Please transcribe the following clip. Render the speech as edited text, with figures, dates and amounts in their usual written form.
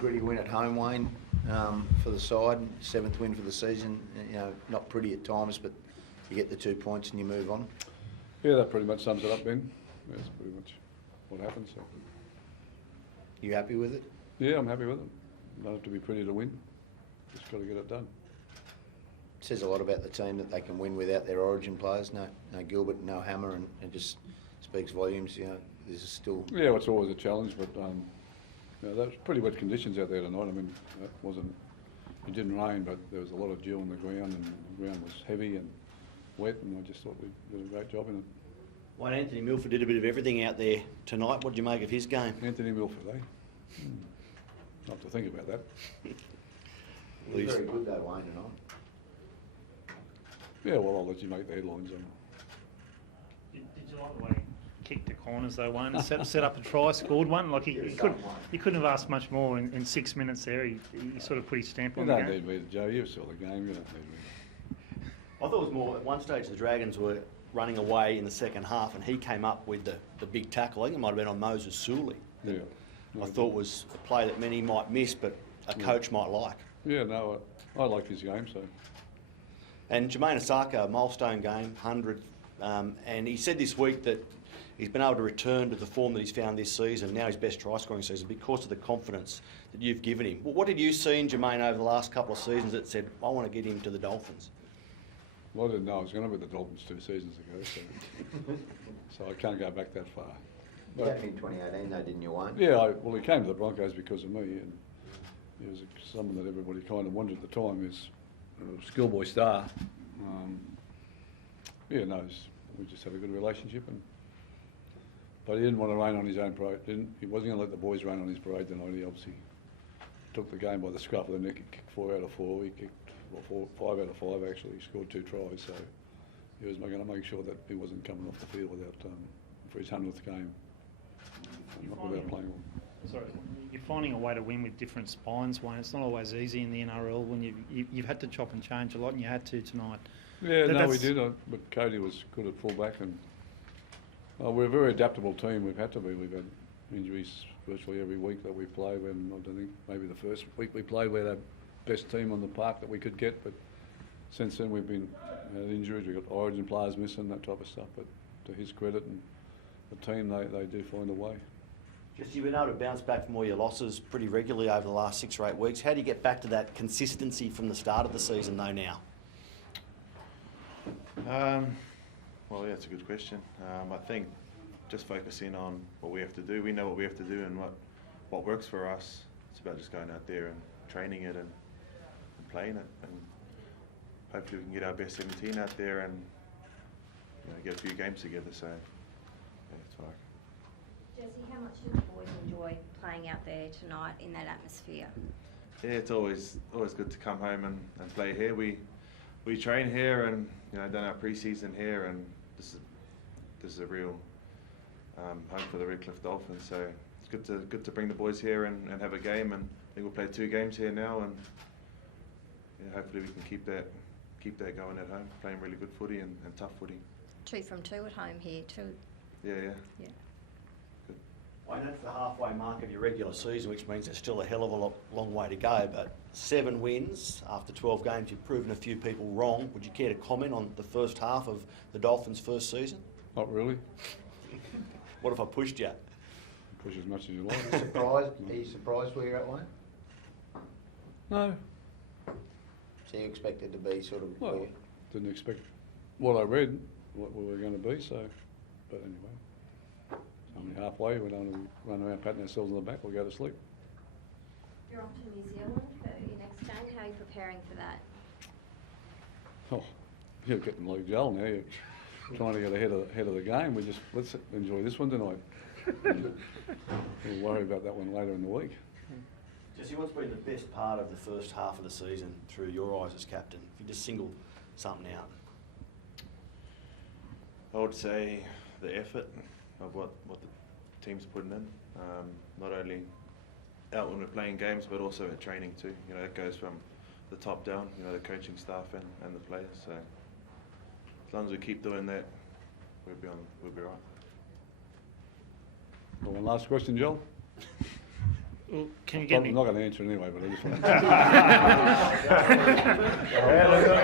gritty win at home, Wayne, for the side. 7th win for the season. You know, not pretty at times, but you get the 2 points and you move on. Yeah, that pretty much sums it up, Ben. That's pretty much what happened. So. You happy with it? Yeah, I'm happy with it. Don't have to be pretty to win. Just got to get it done. It says a lot about the team that they can win without their origin players. No Gilbert, no Hammer, and it just speaks volumes. You know, this is still. Yeah, well, it's always a challenge, but you know, that was pretty wet conditions out there tonight. I mean, it didn't rain, but there was a lot of dew on the ground, and the ground was heavy and wet, and I just thought we did a great job in it. Wayne, Anthony Milford did a bit of everything out there tonight. What did you make of his game? Anthony Milford, eh? I'll have to think about that. He was very good though, Wayne, tonight. Yeah, well, I'll let you make the headlines. Did you like the way he kicked the corners though, Wayne? Set up a try, scored one. Like you couldn't have asked much more in 6 minutes there. He sort of put his stamp on the game. You don't need me to, Joe. You saw the game. You don't need me. I thought it was more, at one stage the Dragons were running away in the second half and he came up with the big tackle. I think it might have been on Moses Suley. Yeah. I thought was a play that many might miss, but a coach might like. Yeah, no, I like his game, so. And Jermaine Osaka, a milestone game, 100, and he said this week that he's been able to return to the form that he's found this season, now his best try-scoring season, because of the confidence that you've given him. What did you see in Jermaine over the last couple of seasons that said, I want to get him to the Dolphins? Well, I didn't know I was going to be the Dolphins 2 seasons ago, so I can't go back that far. You had him in 2018 though, didn't you, Wayne? Yeah, well, he came to the Broncos because of me, and he was someone that everybody kind of wanted at the time. He was a schoolboy star. Yeah, no, we just had a good relationship, but he didn't want to rain on his own parade. He wasn't going to let the boys rain on his parade tonight. He obviously took the game by the scruff of the neck. He kicked 4 out of 4. He kicked 5 out of 5 actually. He scored 2 tries, so he was going to make sure that he wasn't coming off the field without for his 100th game. Without playing well. Sorry, you're finding a way to win with different spines, Wayne. It's not always easy in the NRL when you've had to chop and change a lot, and you had to tonight. Yeah, we did. But Cody was good at fullback, and we're a very adaptable team. We've had to be. We've had injuries virtually every week that we play. When I don't think maybe the first week we played, we had the best team on the park that we could get. But since then we've had injuries. We've got origin players missing, that type of stuff. But to his credit and the team, they do find a way. Just you've been able to bounce back from all your losses pretty regularly over the last 6 or 8 weeks. How do you get back to that consistency from the start of the season though now? Well, yeah, it's a good question. I think just focusing on what we have to do. We know what we have to do and what works for us. It's about just going out there and training it and playing it, and hopefully we can get our best 17 out there and get a few games together. So yeah, it's fine. Jesse, how much did the boys enjoy playing out there tonight in that atmosphere? Yeah, it's always good to come home and play here. We train here and done our pre-season here, and this is a real home for the Redcliffe Dolphins. So it's good to bring the boys here and have a game. And I think we'll play 2 games here now, and hopefully we can keep that going at home, playing really good footy and tough footy. 2 from 2 at home here too. Yeah. Wayne, that's the halfway mark of your regular season, which means there's still a hell of a long way to go, but 7 wins after 12 games. You've proven a few people wrong. Would you care to comment on the first half of the Dolphins' first season? Not really. What if I pushed you? Push as much as you like. Surprised? Are you surprised where you're at, Wayne? No. So you expected to be sort of... Well, didn't expect what I read, what we were going to be, so... But anyway. Only halfway, we don't want to run around patting ourselves on the back, we'll go to sleep. You're off to New Zealand for your next game. How are you preparing for that? Oh, you're getting like gel now. You're trying to get ahead of the game. Let's enjoy this one tonight. We'll worry about that one later in the week. Jesse, what's been the best part of the first half of the season through your eyes as captain? If you just single something out. I would say the effort of what the team's putting in, not only out when we're playing games, but also at training too. It goes from the top down. The coaching staff and the players. So as long as we keep doing that, we'll be right. One last question, Joel. Well, can you get I'm me? not going to answer anyway, but I just want to.